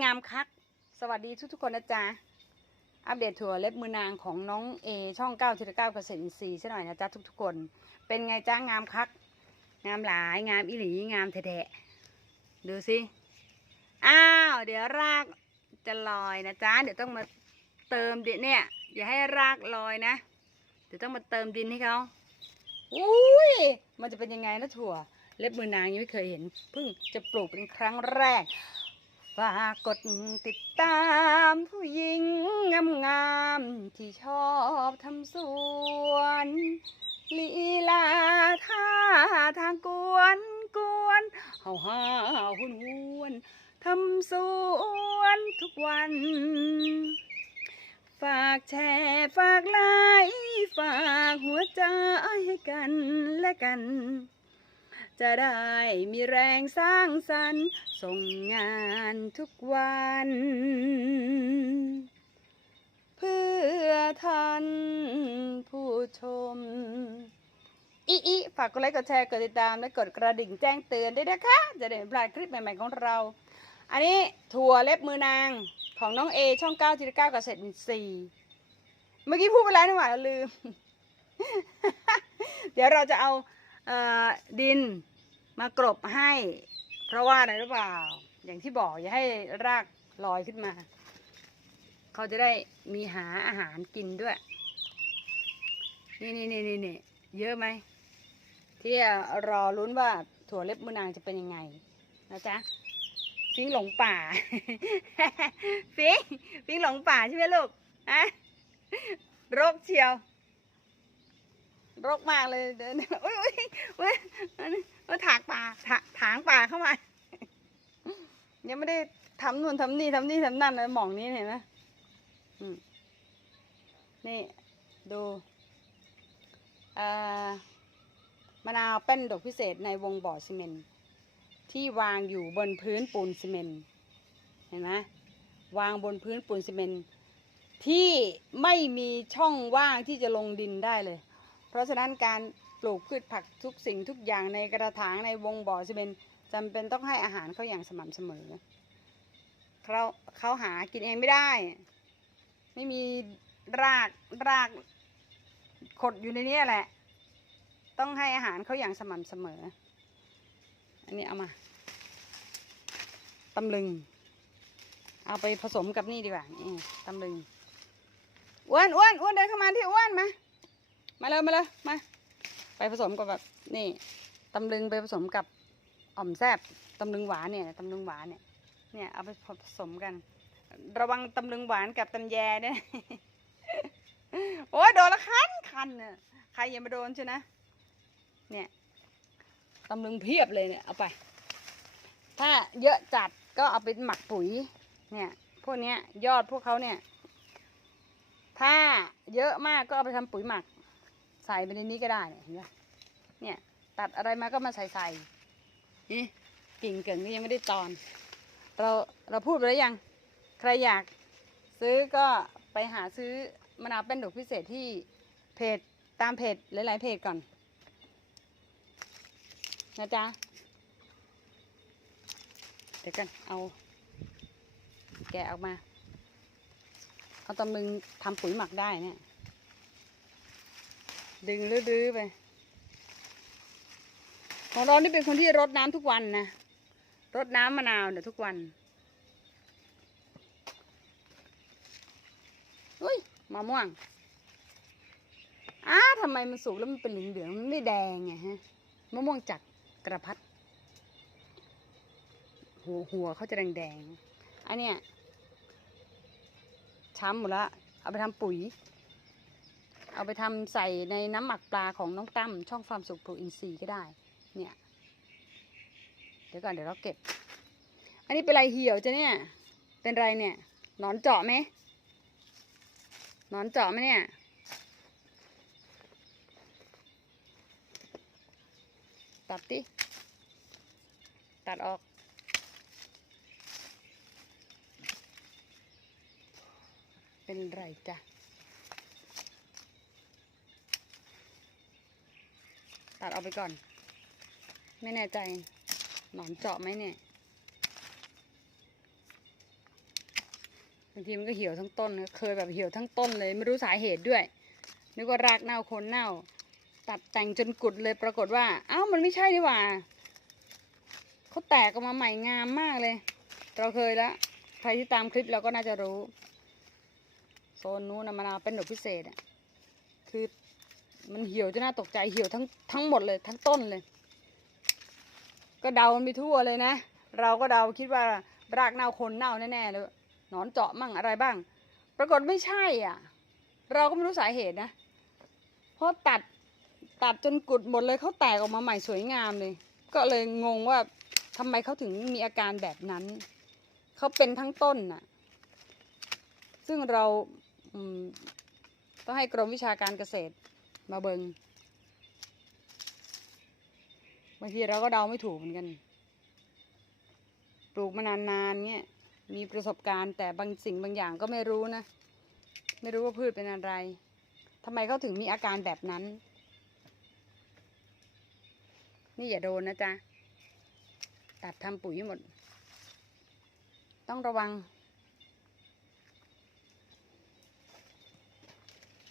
งามคัก สวัสดีทุกๆคนนะจ๊ะ อัปเดตถั่วเล็บมือนางของน้องเอช่อง9ก้าทีละเก้าเกษตรอินทรีย์ซะหน่อยนะจ๊ะทุกๆคน เป็นไงจ้างามคัก งามหลายงามอิหลีงามแท้ๆดูสิอ้าวเดี๋ยวรากจะลอยนะจ๊ะเดี๋ยวต้องมาเติมดินเนี่ย อย่าให้รากลอยนะ เดี๋ยวต้องมาเติมดินให้เขาอุ้ยมันจะเป็นยังไงนะถั่ว เล็บมือนางยังไม่เคยเห็นเพิ่งจะปลูกเป็นครั้งแรก ฝากกดติดตามผู้หญิงงามงามๆที่ชอบทำสวนลีลาท่าทางกวนกวนเฮาฮาหุ่นหวนทำสวนทุกวัน ฝากแชร์ฝากไลค์ฝากหัวใจให้กันและกัน จะได้มีแรงสร้างสรรค์ส่งงานทุกวัน เพื่อท่านผู้ชม อีอีฝากกดไลค์กดแชร์กดติดตามและกดกระดิ่งแจ้งเตือนด้วยนะคะ จะได้ไม่พลาดคลิปใหม่ๆของเรา อันนี้ถั่วเล็บมือนางของน้องเอช่องเก้าทีละเก้ากับเศษตร4เมื่อกี้พูดไปแล้วนี่หว่าลืม เดี๋ยวเราจะเอาเอ่อดิน มากรบให้ เพราะว่าอะไรหรือเปล่า อย่างที่บอกอย่าให้รากลอยขึ้นมา เขาจะได้มีหาอาหารกินด้วย นี่นี่นี่นี่นี่เยอะไหมที่รอลุ้นว่าถั่วเล็บมือนางจะเป็นยังไงนะจ๊ะฟิงหลงป่า ฟิงฟิงหลงป่าใช่ไหมลูกอะโรคเชียว รกมากเลยเดินอุ้ยอุ้ยอุ้ยอุ้ยถากป่าถาถางป่าเข้ามายังไม่ได้ทำนู่นทำนี่ทำนี่ทำนั่นเลยหมองนี้เห็นไหมอืมนี่ดูอ่อมะนาวเป็นดอกพิเศษในวงบ่อซีเมนที่วางอยู่บนพื้นปูนซีเมนเห็นไหมวางบนพื้นปูนซีเมนที่ไม่มีช่องว่างที่จะลงดินได้เลย เพราะฉะนั้นการปลูกพืชผักทุกสิ่งทุกอย่างในกระถางในวงบ่อซีเมนจำเป็นต้องให้อาหารเขาอย่างสม่ำเสมอเขาเขาหากินเองไม่ได้ ไม่มีรากรากขดอยู่ในนี้แหละ ต้องให้อาหารเขาอย่างสม่ำเสมอ อันนี้เอามาตำลึง เอาไปผสมกับนี่ดีกว่านี่ตำลึงอ้วนอ้วนอ้วนเดินเข้ามาที่อ้วนมา มาเลยมาเลยมา ไปผสมกับแบบนี่ตำลึงไปผสมกับอ่อมแซบตำลึงหวานเนี่ยตำลึงหวานเนี่ยเนี่ยเอาไปผสมกัน ระวังตำลึงหวานกับตำแยเนี่ยโอ้ยโดนละคันคันเนี่ยใครอย่ามาโดนใช่นะเนี่ยตำลึงเพียบเลยเนี่ยเอาไป ถ้าเยอะจัดก็เอาไปหมักปุ๋ยเนี่ยพวกเนี้ยยอดพวกเขาเนี่ย ถ้าเยอะมากก็เอาไปทำปุ๋ยหมัก ใส่ไปในนี้ก็ได้เนี่ยเห็นไหมเนี่ย ตัดอะไรมาก็มาใส่ใส่นี่กิ่งเก่งก็ยังไม่ได้ตอน เราเราพูดไปแล้วยัง ใครอยากซื้อก็ไปหาซื้อมะนาวเป็นดอกพิเศษที่เพจตามเพจหลายๆเพจก่อนนะจ๊ะ เดี๋ยวกันเอา แกะออกมา เอาตำลึงทำปุ๋ยหมักได้เนี่ย ดึงรื้อๆไป ของเรานี่เป็นคนที่รดน้ำทุกวันนะ รดน้ำมะนาวเนี่ยทุกวัน อุ้ยมะม่วง อ้าทำไมมันสุกแล้วมันเป็นเหลืองๆ มันไม่แดงไงฮะ มะม่วงจากกระพัด หัวหัวเขาจะแดงๆ อันเนี้ยช้ำหมดละ เอาไปทำปุ๋ย เอาไปทำใส่ในน้ำหมักปลาของน้องตั้มช่องฟาร์มสุขปลูกอินทรีย์ก็ได้ เนี่ย เดี๋ยวก่อนเดี๋ยวเราเก็บ อันนี้เป็นไรเหี่ยวจ้ะเนี่ย เป็นไรเนี่ยหนอนเจาะไหมหนอนเจาะไหมเนี่ยตัดดิตัดออกเป็นไรจ้ะ ตัดออกไปก่อน ไม่แน่ใจ หนอนเจาะไหมเนี่ยบางทีมันก็เหี่ยวทั้งต้น เคยแบบเหี่ยวทั้งต้นเลย ไม่รู้สาเหตุด้วย นึกว่ารากเน่าโคนเน่า ตัดแต่งจนกุดเลยปรากฏว่าเอ้ามันไม่ใช่นี่หว่าเขาแตกออกมาใหม่งามมากเลย เราเคยแล้วใครที่ตามคลิปเราก็น่าจะรู้ โซนนู้นมะนาวเป็นดอกพิเศษอะคือ มันเหี่ยวจนน่าตกใจเหี่ยวทั้งทั้งหมดเลย ทั้งต้นเลย ก็เดามันไปทั่วเลยนะ เราก็เดาคิดว่ารากเน่าโคนเน่าแน่ๆเลยหนอนเจาะมั่งอะไรบ้าง ปรากฏไม่ใช่อะ เราก็ไม่รู้สาเหตุนะ เพราะตัดตัดจนกุดหมดเลยเขาแตกออกมาใหม่สวยงามเลย ก็เลยงงว่าทำไมเขาถึงมีอาการแบบนั้น เขาเป็นทั้งต้นน่ะ ซึ่งเราต้องให้กรมวิชาการเกษตร มาเบิงบางทีเราก็เดาไม่ถูกเหมือนกัน ปลูกมานานๆเนี่ยมีประสบการณ์แต่บางสิ่งบางอย่างก็ไม่รู้นะ ไม่รู้ว่าพืชเป็นอะไรทำไมเขาถึงมีอาการแบบนั้น นี่อย่าโดนนะจ๊ะ ตัดทำปุ๋ยหมด ต้องระวัง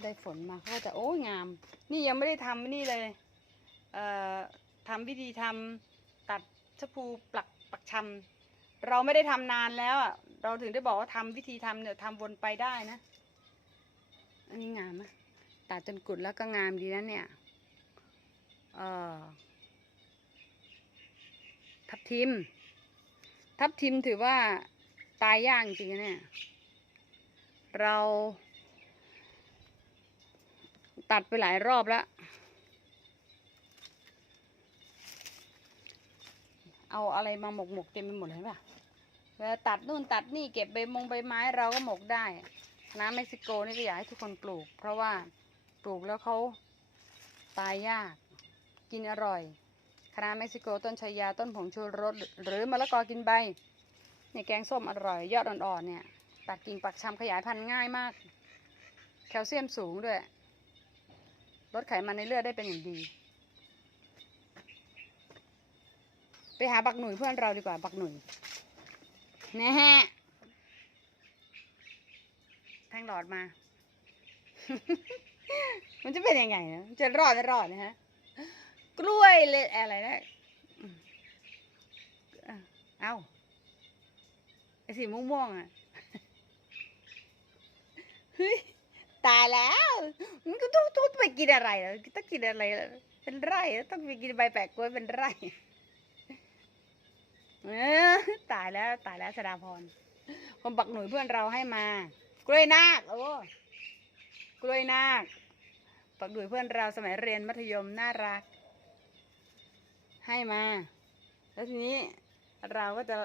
ได้ฝนมาเขาก็จะโอ้ยงาม นี่ยังไม่ได้ทำนี่เลยเอ่อทำวิธีทำตัดชะพูปลักปักชำเราไม่ได้ทำนานแล้วอะเราถึงได้บอกว่าทำวิธีทำเนี่ยทำวนไปได้นะ อันนี้งามไหมตัดจนกุดแล้วก็งามดีนะเนี่ยเอ่อทับทิม ทับทิมถือว่าตายยากจริงๆเนี่ย เรา ตัดไปหลายรอบแล้ว เอาอะไรมาหมกหมกเต็มไปหมดเลยป่ะเวลาตัดนู่นตัดนี่เก็บใบมงใบไม้เราก็หมกได้ น้ำเม็กซิโกนี่ก็อยากให้ทุกคนปลูก เพราะว่าปลูกแล้วเขาตายยาก กินอร่อยคณะเม็กซิโกต้นชายาต้นผงชูรสหรือมะละกอกินใบเนี่ยแกงส้มอร่อย ยอดอ่อนๆเนี่ยตัดกิ่งปักชำขยายพันธุ์ง่ายมาก แคลเซียมสูงด้วย ลดไขมันในเลือดได้เป็นอย่างดี ไปหาบักหนุ่ยเพื่อนเราดีกว่าบักหนุ่ยนะฮะแทงหลอดมา มันจะเป็นยังไงนะจะรอดไม่รอดนะฮะ กล้วยเลยอะไรนะเอ้าเอ้าไอสีม่วงๆอะ เฮ้ย ตายแล้วมันก็ต้องต้องไปกินอะไรเหรอต้องกินอะไรเหรอเป็นไร่ต้องไปกินใบแปะกล้วยเป็นไร่เออตายแล้วตายแล้วสดาพรคนปักหนุ่ยเพื่อนเราให้มา กล้วยนาคโอ้กล้วยนาคปักหนุ่ยเพื่อนเราสมัยเรียนมัธยมน่ารัก ให้มา แล้วทีนี้เราก็จะ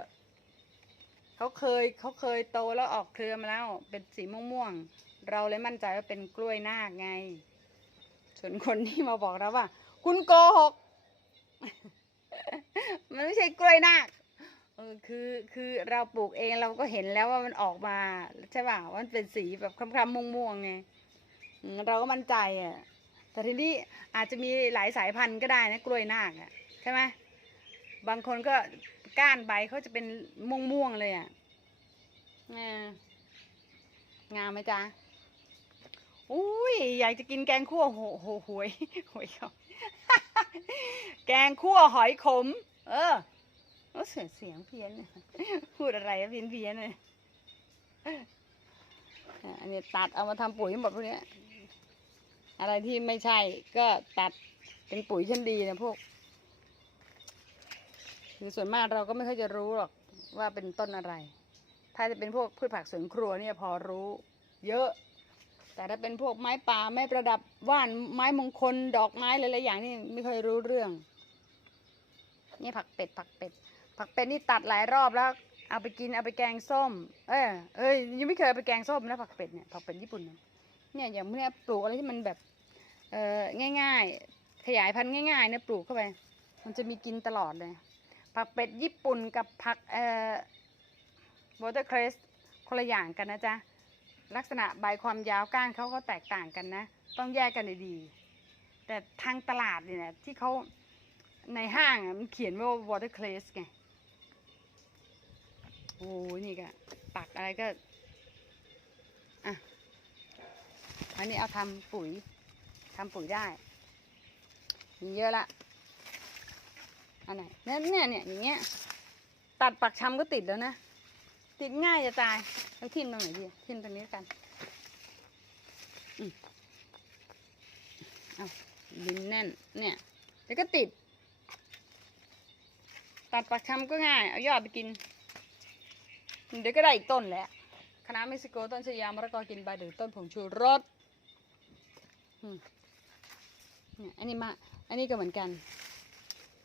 เขาเคยเขาเคยโตแล้วออกเครือมาแล้ว เป็นสีม่วงๆ เราเลยมั่นใจว่าเป็นกล้วยนาคไง ส่วนคนที่มาบอกเราว่า คุณโกหก มันไม่ใช่กล้วยนาคเออคือคือเราปลูกเองเราก็เห็นแล้วว่ามันออกมาใช่ป่ะว่ามันเป็นสีแบบคล้ำๆม่วงๆไงเราก็มั่นใจอะ แต่ทีนี้อาจจะมีหลายสายพันธุ์ก็ได้นะกล้วยนาคอะใช่ไหมบางคนก็ก้านใบเขาจะเป็นม่วงๆเลยอะงามไหมจ๊ะ อุ้ยอยากจะกินแกงคั่วโหโหหวยหวยเขาแกงคั่วหอยขม เออเสียงเสียงเพี้ยนพูดอะไรอะเพี้ยนเพี้ยนเลยอันนี้ตัดเอามาทำปุ๋ยหมดพวกนี้อะไรที่ไม่ใช่ก็ตัดเป็นปุ๋ยชั้นดีนะพวกคือส่วนมากเราก็ไม่ค่อยจะรู้หรอกว่าเป็นต้นอะไร ถ้าจะเป็นพวกพืชผักสวนครัวเนี่ยพอรู้ เยอะ แต่ถ้าเป็นพวกไม้ป่าไม้ประดับว่านไม้มงคลดอกไม้หลายๆอย่างนี่ไม่ค่อยรู้เรื่อง นี่ผักเป็ดผักเป็ด ผักเป็ดนี่ตัดหลายรอบแล้ว เอาไปกินเอาไปแกงส้ม เออเอ้ยยังไม่เคยเไปแกงส้มนะผักเป็ดเนี่ยผักเป็ดญี่ปุ่นเนี่ยอย่างเมื่อปลูกอะไรที่มันแบบเออง่าย ๆ ขยายพันธุ์ง่ายๆเนี่ยปลูกเข้าไป มันจะมีกินตลอดเลย ผักเป็ดญี่ปุ่นกับผักเอ่อวอเตอร์เครสคนละอย่างกันนะจ๊ะ ลักษณะใบความยาวก้านเขาก็แตกต่างกันนะ ต้องแยกกันดีๆแต่ทางตลาดเนี่ยที่เขาในห้างมันเขียนว่า water cress ไง โอ้นี่ก็ปักอะไรก็อะอันนี้เอาทำปุ๋ยทำปุ๋ยได้ มีเยอะละอันไหนเนี่ยเนี่ยเนี่ยอย่างเงี้ยตัดปักชำก็ติดแล้วนะ ติดง่ายจะตายแล้วทิ่มตรงไหนดีทิ่มตรงนี้กันอืมเอาดินแน่น เนี่ย แล้วก็ติด ตัดปักชำก็ง่าย เอายอดไปกิน เดี๋ยวก็ได้อีกต้นแหละคณะเม็กซิโกต้นชยามะละกอกินใบหรือต้นผงชูรสเนี่ยอันนี้มา อันนี้ก็เหมือนกัน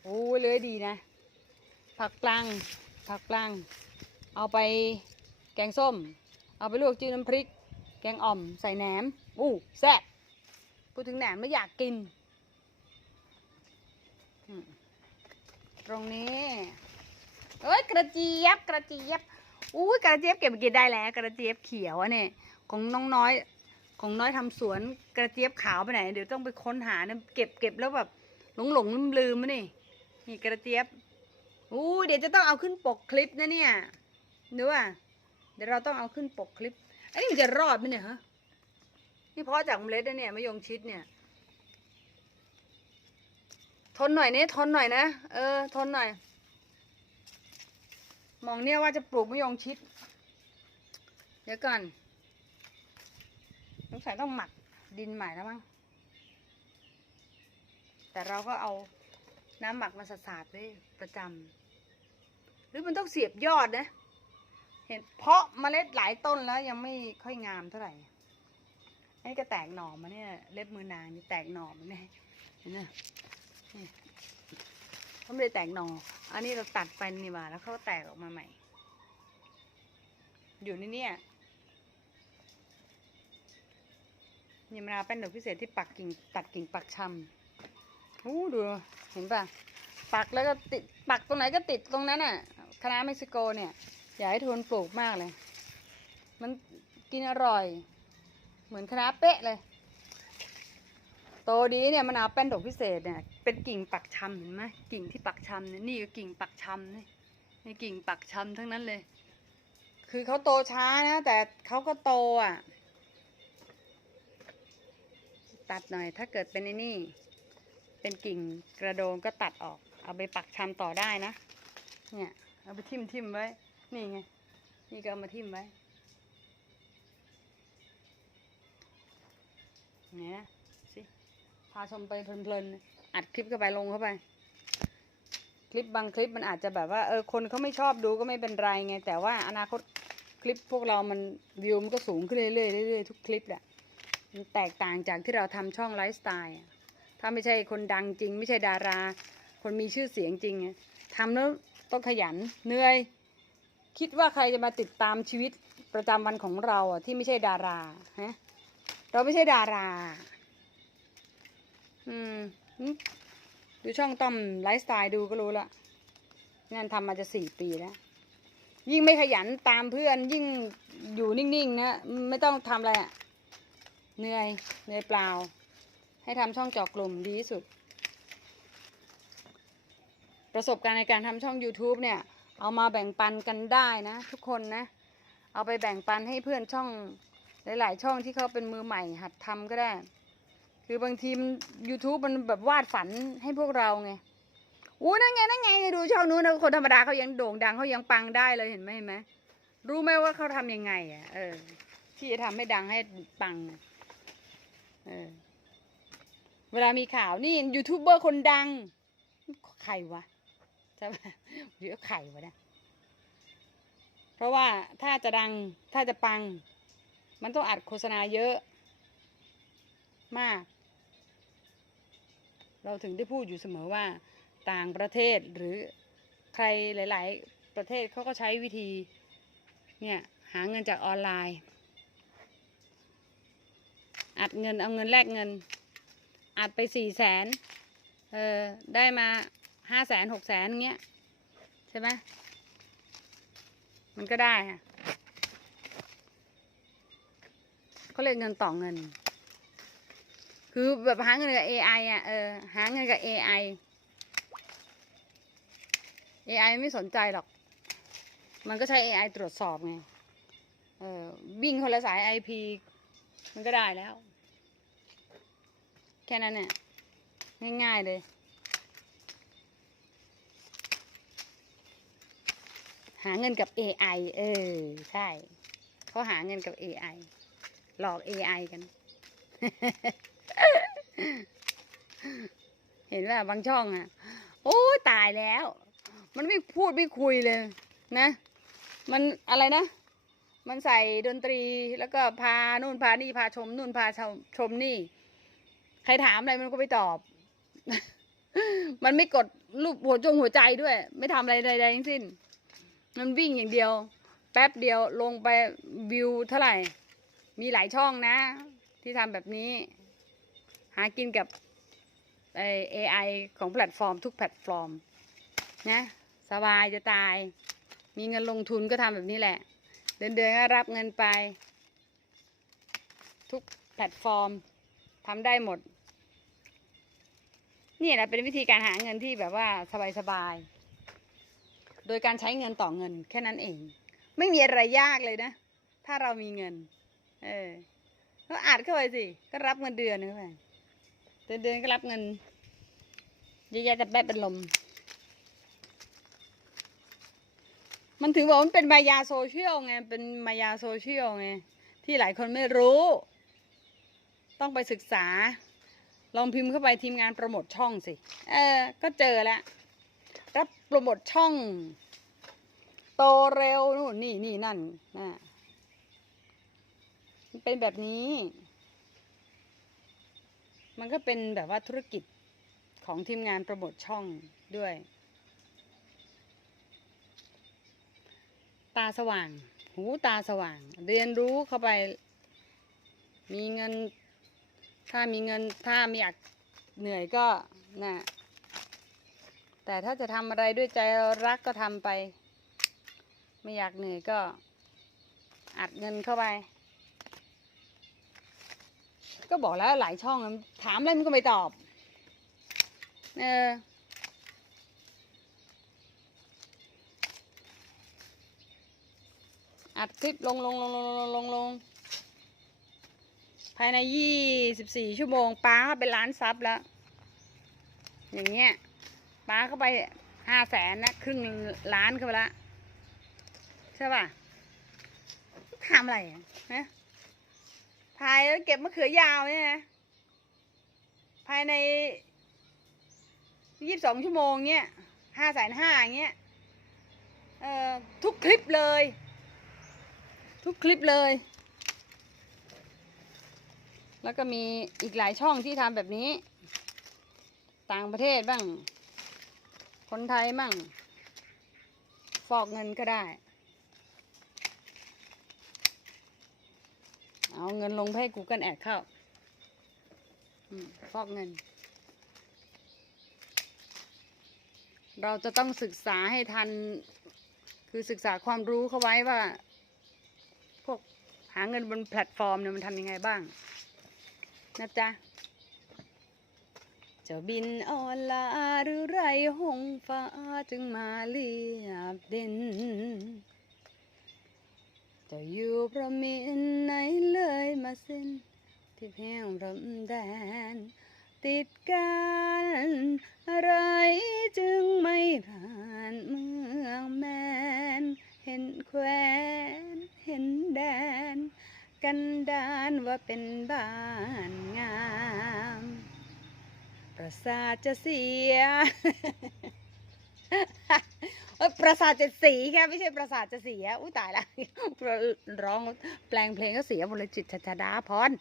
โอ้เลยดีนะ ผักปลัง ผักปลัง เอาไปแกงส้ม เอาไปลวกจิ้มน้ำพริก แกงอ่อมใส่แหนมอู้แซ่บพูดถึงแหนมไม่อยากกิน ตรงนี้เอ้ยกระเจี๊ยบกระเจี๊ยบอุ้กระเจี๊ยบเก็บไปกินได้แล้ว กระเจี๊ยบเขียวอะเนี่ยของน้องน้อยของน้อยทำสวนกระเจี๊ยบขาวไปไหน เดี๋ยวต้องไปค้นหาเนี่ยเก็บเก็บแล้วแบบหลงหลงลืมลืมๆมะนี่นี่กระเจี๊ยบอู้เดี๋ยวจะต้องเอาขึ้นปกคลิปนะเนี่ย ดูว่าเดี๋ยวเราต้องเอาขึ้นปกคลิปอ้นี่มันจะรอดไหมเนี่ยฮะ นี่เพราะจากเมล็ดนะเนี่ยมะยงชิดเนี่ย ทนหน่อยเนี่ยทนหน่อยนะ เออ ทนหน่อย มองเนี่ยว่าจะปลูกมะยงชิด เดี๋ยวก่อนสงสัยต้องหมักดินใหม่แล้วมั้ง แต่เราก็เอาน้ำหมักมาสาดๆไว้ประจำ หรือมันต้องเสียบยอดนะ เห็นเพาะเมล็ดหลายต้นแล้วยังไม่ค่อยงามเท่าไหร่ไอ้ก็แตกหน่อมาเนี่ยเล็บมือนางนี่แตกหน่อมาเนี่ยเห็นไหมเขาไม่ได้แตกหน่อ อันนี้เราตัดไปนี่มาแล้วเขาแตกออกมาใหม่ อยู่ในเนี่ยนี่มะนาเป็นดอกพิเศษที่ปักกิ่งตัดกิ่งปักชำอู้ดูเห็นปะปักแล้วก็ติดปักตรงไหนก็ติดตรงนั้นน่ะคณะเม็กซิโกเนี่ย อยากให้ทนปลูกมากเลย มันกินอร่อย เหมือนคณะเป๊ะเลย โตดีเนี่ยมะนาวแป้นดอกพิเศษเนี่ย เป็นกิ่งปักชำเห็นไหมกิ่งที่ปักชำเนี่ยนี่ก็กิ่งปักชำนี่นี่กิ่งปักชำทั้งนั้นเลย คือเขาโตช้านะ แต่เขาก็โตอะ ตัดหน่อย ถ้าเกิดเป็นไอ้นี่ เป็นกิ่งกระโดงก็ตัดออก เอาไปปักชำต่อได้นะ เนี่ย เอาไปทิ่มทิมไว้ นี่ไง นี่ก็เอามาทิ่มไว้ เนี่ยสิพาชมไปเพลินๆ อัดคลิปเข้าไปลงเข้าไป คลิปบางคลิปมันอาจจะแบบว่าเออคนเขาไม่ชอบดูก็ไม่เป็นไรไง แต่ว่าอนาคตคลิปพวกเรามันวิวมันก็สูงขึ้นเรื่อยๆเรื่อยๆทุกคลิปแหละมันแตกต่างจากที่เราทำช่องไลฟ์สไตล์ถ้าไม่ใช่คนดังจริง ไม่ใช่ดารา คนมีชื่อเสียงจริงทำแล้วต้องขยันเหนื่อย คิดว่าใครจะมาติดตามชีวิตประจำวันของเราอะที่ไม่ใช่ดาราฮะเราไม่ใช่ดารา อืมอืมดูช่องต้อมไลฟ์สไตล์ดูก็รู้ละนั่นทำมาจะสี่ปีแล้ว ยิ่งไม่ขยันตามเพื่อนยิ่งอยู่นิ่งๆนะไม่ต้องทำอะไรอะเหนื่อยเหนื่อยเปล่า ให้ทำช่องเจอกกลุ่มดีที่สุด ประสบการณ์ในการทำช่อง YouTube เนี่ย เอามาแบ่งปันกันได้นะ ทุกคนนะ เอาไปแบ่งปันให้เพื่อนช่องหลาย ๆ ช่องที่เขาเป็นมือใหม่ หัดทำก็ได้ คือบางทีมัน YouTube มันแบบวาดฝันให้พวกเราไงอู้นั่นไงนั่นไงดูช่องนู้นนะคนธรรมดาเขายังโด่งดังเขายังปังได้เลยเห็นไหมเห็นไหมรู้ไหมว่าเขาทำยังไงอะเออ ที่จะทำให้ดังให้ปังเออเวลามีข่าวนี่ยูทูบเบอร์คนดัง ใครวะ ช่ไหมหรือใครวะเนี่ยเพราะว่าถ้าจะดังถ้าจะปัง มันต้องอัดโฆษณาเยอะ มาก เราถึงได้พูดอยู่เสมอว่าต่างประเทศหรือใครหลาย ๆ ประเทศเขาก็ใช้วิธีเนี่ยหาเงินจากออนไลน์ อัดเงินเอาเงินแลกเงิน อัดไปสี่แสนเออได้มา ห้าแสนหกแสนเงี้ย ใช่ไหมมันก็ได้ค่ะเขาเรียกเงินต่อเงิน คือแบบหาเงินกับ AI อะเออหาเงินกับ AI AI ไม่สนใจหรอก มันก็ใช้ AI ตรวจสอบไง เออวิ่งคนละสาย IP มันก็ได้แล้ว แค่นั้นเนี่ยง่ายๆเลย หาเงินกับ AI เออ ใช่เขาหาเงินกับ AI หลอก AI กัน เห็นว่าบางช่องอะ โอ้ยตายแล้ว มันไม่พูดไม่คุยเลย นะ มันอะไรนะ มันใส่ดนตรีแล้วก็พานู่นพานี่พาชมนู่นพาชมชมนี่ ใครถามอะไรมันก็ไม่ตอบ มันไม่กดรูปหัวจงหัวใจด้วย ไม่ทำอะไรใดๆทั้งสิ้น มันวิ่งอย่างเดียว แป๊บเดียวลงไปวิวเท่าไหร่ มีหลายช่องนะ ที่ทำแบบนี้ หากินกับไอ AI ของแพลตฟอร์มทุกแพลตฟอร์มนะสบายจะตาย มีเงินลงทุนก็ทำแบบนี้แหละ เดือนเดือนก็รับเงินไป ทุกแพลตฟอร์มทำได้หมด นี่แหละเป็นวิธีการหาเงินที่แบบว่าสบายๆโดยการใช้เงินต่อเงิน แค่นั้นเอง ไม่มีอะไรยากเลยนะ ถ้าเรามีเงิน เออก็อัดเข้าไปสิก็รับเงินเดือนเข้าไปเดือนเดือนก็รับเงินเยอะแยะแต่แป๊บเป็นลม มันถือว่ามันเป็นมายาโซเชียลไงเป็นมายาโซเชียลไงที่หลายคนไม่รู้ ต้องไปศึกษา ลองพิมพ์เข้าไปทีมงานโปรโมทช่องสิ เออ ก็เจอแล้ว โปรโมทช่อง โตเร็วนู่นนี่นี่นั่นนะมันเป็นแบบนี้ มันก็เป็นแบบว่าธุรกิจของทีมงานโปรโมทช่องด้วย ตาสว่าง หูตาสว่าง เรียนรู้เข้าไป มีเงิน ถ้ามีเงิน ถ้าไม่อยากเหนื่อยก็นะ แต่ถ้าจะทำอะไรด้วยใจรักก็ทำไป ไม่อยากเหนื่อยก็อัดเงินเข้าไป ก็บอกแล้วหลายช่องถามอะไรมันก็ไม่ตอบ เอออัดคลิปลงลงลงลงลงลงลงภายในยี่สิบสี่ชั่วโมงป้าเข้าไปล้านซับแล้ว อย่างเงี้ย ป้าเข้าไปห้าแสนนะครึ่งล้านเข้าไปละใช่ป่ะทำอะไรอะฮะถ่ายแล้วเก็บมะเขือยาวเนี่ยนะภายในยี่สิบสองชั่วโมงเงี้ยห้าแสนห้าเงี้ยเอ่อทุกคลิปเลย ทุกคลิปเลย แล้วก็มีอีกหลายช่องที่ทำแบบนี้ ต่างประเทศบ้าง คนไทยบ้างฟอกเงินก็ได้ เอาเงินลงให้ Google Ad เข้าฟอกเงิน เราจะต้องศึกษาให้ทัน คือศึกษาความรู้เข้าไว้ว่า พวกหาเงินบนแพลตฟอร์มเนี่ยมันทำยังไงบ้าง นะจ๊ะ จะบินออนลาหรือไรหงฟ้าจึงมาเรียบเด่นจะอยู่พระมินไหนเลยมาเส้นที่แพงรมแดน ติดกันอะไรจึงไม่ผ่านเมืองแมน เห็นแควนเห็นแดน กันดานว่าเป็นบ้านงาม ประสาทจะเสียประสาทจะสีแค่ไม่ใช่ประสาทจะเสีย อุ้ยตายละร้องแปลงเพลงก็เสียหมดเลยจิตชดาพร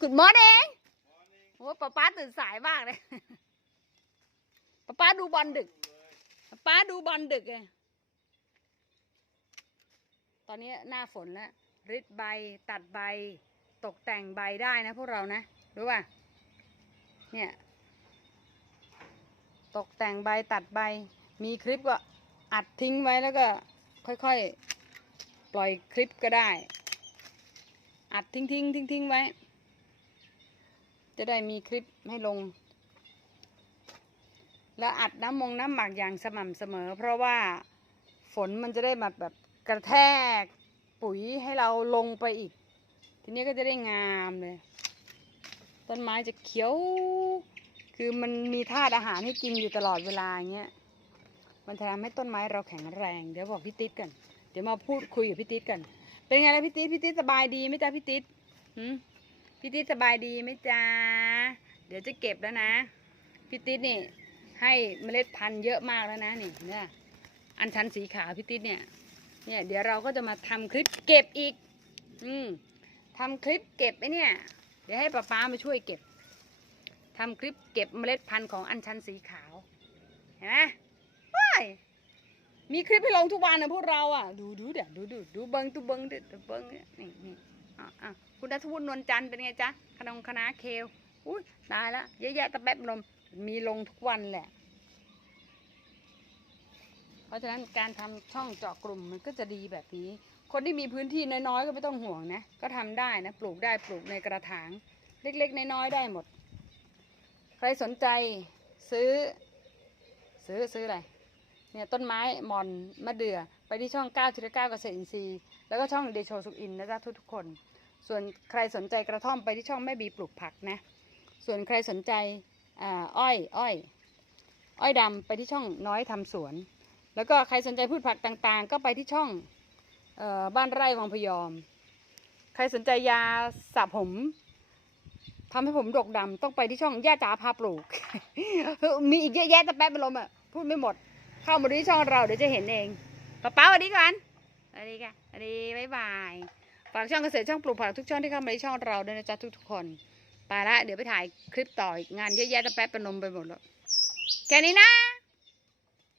กุดมอร์เองโอ้ป้าป้าตื่นสายมากเลยป้าป้าดูบอลดึกป้าป้าดูบอลดึกไงตอนนี้หน้าฝนแล้วริดใบตัดใบ ตกแต่งใบได้นะพวกเรานะ รู้ป่ะ เนี่ย ตกแต่งใบตัดใบ มีคลิปก็อัดทิ้งไว้แล้วก็ค่อยๆ ปล่อยคลิปก็ได้ อัดทิ้งทิ้งทิ้งทิ้งไว้ จะได้มีคลิปให้ลง แล้วอัดน้ำมงน้ำหมักอย่างสม่ำเสมอ เพราะว่าฝนมันจะได้มาแบบกระแทกปุ๋ยให้เราลงไปอีก ทีนี้ก็จะได้งามเลย ต้นไม้จะเขียว คือมันมีธาตุอาหารให้กินอยู่ตลอดเวลาอย่างเงี้ย มันทำให้ต้นไม้เราแข็งแรง เดี๋ยวบอกพี่ติ๊ดกัน เดี๋ยวมาพูดคุยกับพี่ติ๊ดกัน เป็นไงล่ะพี่ติ๊ดพี่ติ๊ดสบายดีไหมจ๊ะพี่ติ๊ดหืมพี่ติ๊ดสบายดีไหมจ๊ะ เดี๋ยวจะเก็บแล้วนะ พี่ติ๊ดนี่ ให้เมล็ดพันธุ์เยอะมากแล้วนะนี่เนี่ยอันชันสีขาวพี่ติ๊ดเนี่ย เนี่ย เดี๋ยวเราก็จะมาทำคลิปเก็บอีก อืมทำคลิปเก็บไอ้เนี่ย เดี๋ยวให้ป้าป้ามาช่วยเก็บทำคลิปเก็บเมล็ดพันธุ์ของอัญชันสีขาว เห็นไหมว้ายมีคลิปให้ลงทุกวันนะพวกเราอะ ดูดูเดี๋ยวดูดูดูเบิงดูเบิงดูเบิงนี่นี่นี่อะอะคุณนัทวุฒินวลจันทร์เป็นไงจ๊ะขนมคณะเคลอุ้ยตายละเยอะแยะตะแป๊บลมมีลงทุกวันแหละ เพราะฉะนั้นการทำช่องเจาะกลุ่มมันก็จะดีแบบนี้ คนที่มีพื้นที่น้อยๆก็ไม่ต้องห่วงนะ ก็ทำได้นะ ปลูกได้ปลูกในกระถาง เล็กๆ น้อยๆได้หมด ใครสนใจซื้อ ซื้อซื้ออะไรเนี่ยต้นไม้หมอนมะเดื่อไปที่ช่อง9ทีละ9เกษตรอินทรีย์แล้วก็ช่องเดโชสุอินนะจ๊ะทุกๆคน ส่วนใครสนใจกระท่อมไปที่ช่องแม่บีปลูกผักนะ ส่วนใครสนใจอ้อยอ้อยอ้อยดำไปที่ช่องน้อยทำสวน แล้วก็ใครสนใจพืชผักต่างๆ ก็ไปที่ช่อง บ้านไร่วังพยอม ใครสนใจยาสระผมทำให้ผมดกดำต้องไปที่ช่องย่าจ๋าพาปลูก มีอีกเยอะแยะแต่แป๊บไปลมอะพูดไม่หมด เข้ามาดูที่ช่องเราเดี๋ยวจะเห็นเองป้าเป้าสวัสดีก่อนสวัสดีค่ะสวัสดีบ๊ายบายฝากช่องเกษตรช่องปลูกผักทุกช่องที่เข้ามาในช่องเราด้วยนะจ๊ะทุกๆคนไปละเดี๋ยวไปถ่ายคลิปต่ออีกงานเยอะแยะแต่แป๊บไปลมไปหมดแล้วแค่นี้นะ